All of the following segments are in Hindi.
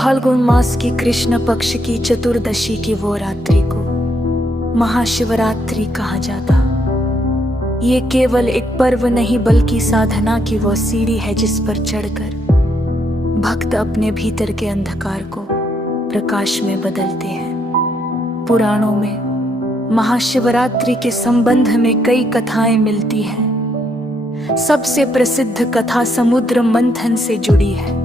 फाल्गुन मास की कृष्ण पक्ष की चतुर्दशी की वो रात्रि को महाशिवरात्रि कहा जाता। ये केवल एक पर्व नहीं बल्कि साधना की वो सीढ़ी है जिस पर चढ़कर भक्त अपने भीतर के अंधकार को प्रकाश में बदलते हैं। पुराणों में महाशिवरात्रि के संबंध में कई कथाएं मिलती हैं। सबसे प्रसिद्ध कथा समुद्र मंथन से जुड़ी है।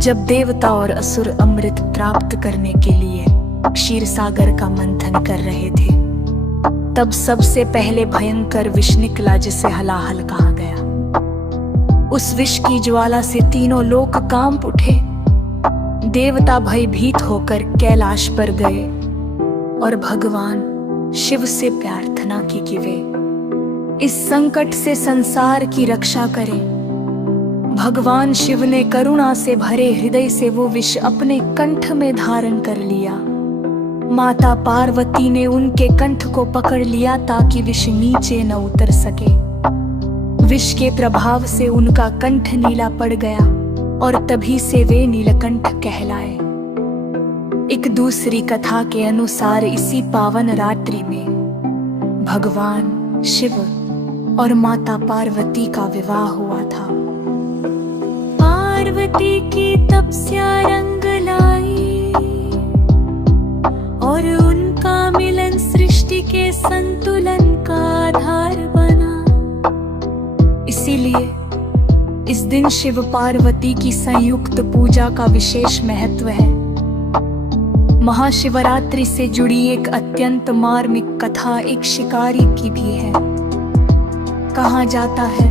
जब देवता और असुर अमृत प्राप्त करने के लिए क्षीर सागर का मंथन कर रहे थे, तब सबसे पहले भयंकर विष निकला जिसे हलाहल कहा गया। उस विष की ज्वाला से तीनों लोक कांप उठे। देवता भयभीत होकर कैलाश पर गए और भगवान शिव से प्रार्थना की कि वे इस संकट से संसार की रक्षा करें। भगवान शिव ने करुणा से भरे हृदय से वो विष अपने कंठ में धारण कर लिया। माता पार्वती ने उनके कंठ को पकड़ लिया ताकि विष नीचे न उतर सके। विष के प्रभाव से उनका कंठ नीला पड़ गया और तभी से वे नीलकंठ कहलाए। एक दूसरी कथा के अनुसार इसी पावन रात्रि में भगवान शिव और माता पार्वती का विवाह हुआ था। पार्वती की तपस्या रंग लाई और उनका मिलन सृष्टि के संतुलन का आधार बना। इसीलिए इस दिन शिव पार्वती की संयुक्त पूजा का विशेष महत्व है। महाशिवरात्रि से जुड़ी एक अत्यंत मार्मिक कथा एक शिकारी की भी है। कहा जाता है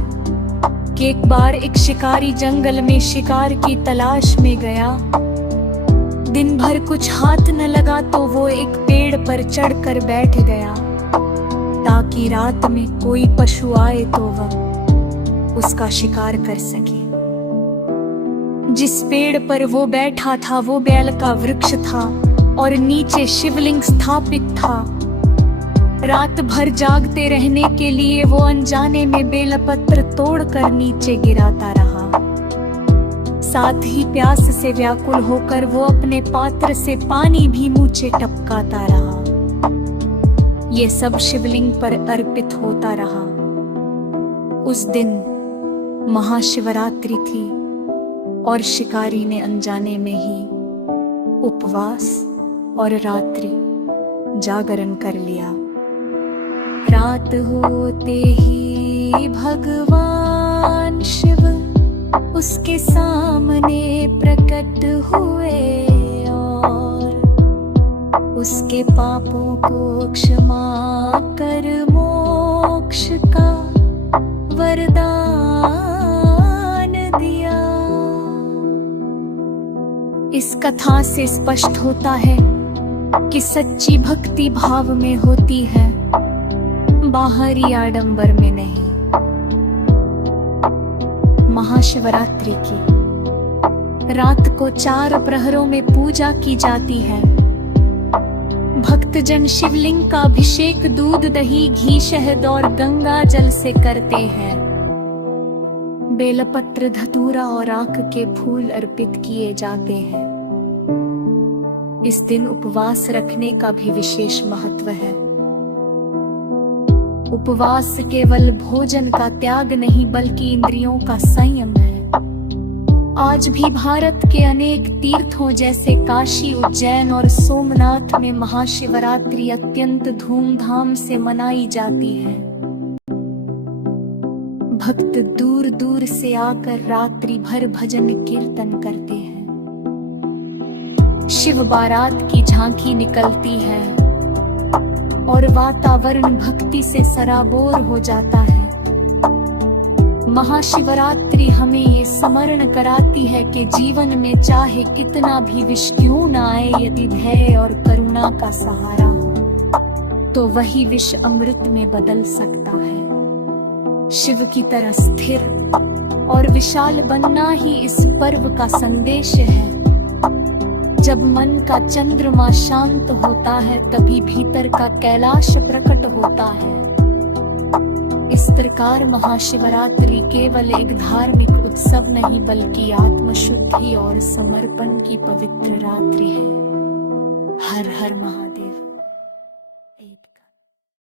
कि एक बार एक शिकारी जंगल में शिकार की तलाश में गया। दिन भर कुछ हाथ न लगा तो वो एक पेड़ पर चढ़कर बैठ गया ताकि रात में कोई पशु आए तो वह उसका शिकार कर सके। जिस पेड़ पर वो बैठा था वो बेल का वृक्ष था और नीचे शिवलिंग स्थापित था। रात भर जागते रहने के लिए वो अनजाने में बेलपत्र तोड़कर नीचे गिराता रहा। साथ ही प्यास से व्याकुल होकर वो अपने पात्र से पानी भी नीचे टपकाता रहा। ये सब शिवलिंग पर अर्पित होता रहा। उस दिन महाशिवरात्रि थी और शिकारी ने अनजाने में ही उपवास और रात्रि जागरण कर लिया। रात होते ही भगवान शिव उसके सामने प्रकट हुए और उसके पापों को क्षमा कर मोक्ष का वरदान दिया। इस कथा से स्पष्ट होता है कि सच्ची भक्ति भाव में होती है, बाहरी आडंबर में नहीं। महाशिवरात्रि की रात को 4 प्रहरों में पूजा की जाती है। भक्तजन शिवलिंग का अभिषेक दूध, दही, घी, शहद और गंगा जल से करते हैं। बेलपत्र, धतूरा और आक के फूल अर्पित किए जाते हैं। इस दिन उपवास रखने का भी विशेष महत्व है। उपवास केवल भोजन का त्याग नहीं बल्कि इंद्रियों का संयम है। आज भी भारत के अनेक तीर्थों जैसे काशी, उज्जैन और सोमनाथ में महाशिवरात्रि अत्यंत धूमधाम से मनाई जाती है। भक्त दूर दूर से आकर रात्रि भर भजन कीर्तन करते हैं। शिव बारात की झांकी निकलती है और वातावरण भक्ति से सराबोर हो जाता है। महाशिवरात्रि हमें ये स्मरण कराती है कि जीवन में चाहे कितना भी विष क्यों न आए, यदि भय और करुणा का सहारा हो तो वही विष अमृत में बदल सकता है। शिव की तरह स्थिर और विशाल बनना ही इस पर्व का संदेश है। जब मन का चंद्रमा शांत होता है तभी भीतर का कैलाश प्रकट होता है। इस प्रकार महाशिवरात्रि केवल एक धार्मिक उत्सव उत्सव नहीं बल्कि आत्मशुद्धि और समर्पण की पवित्र रात्रि है। हर हर महादेव।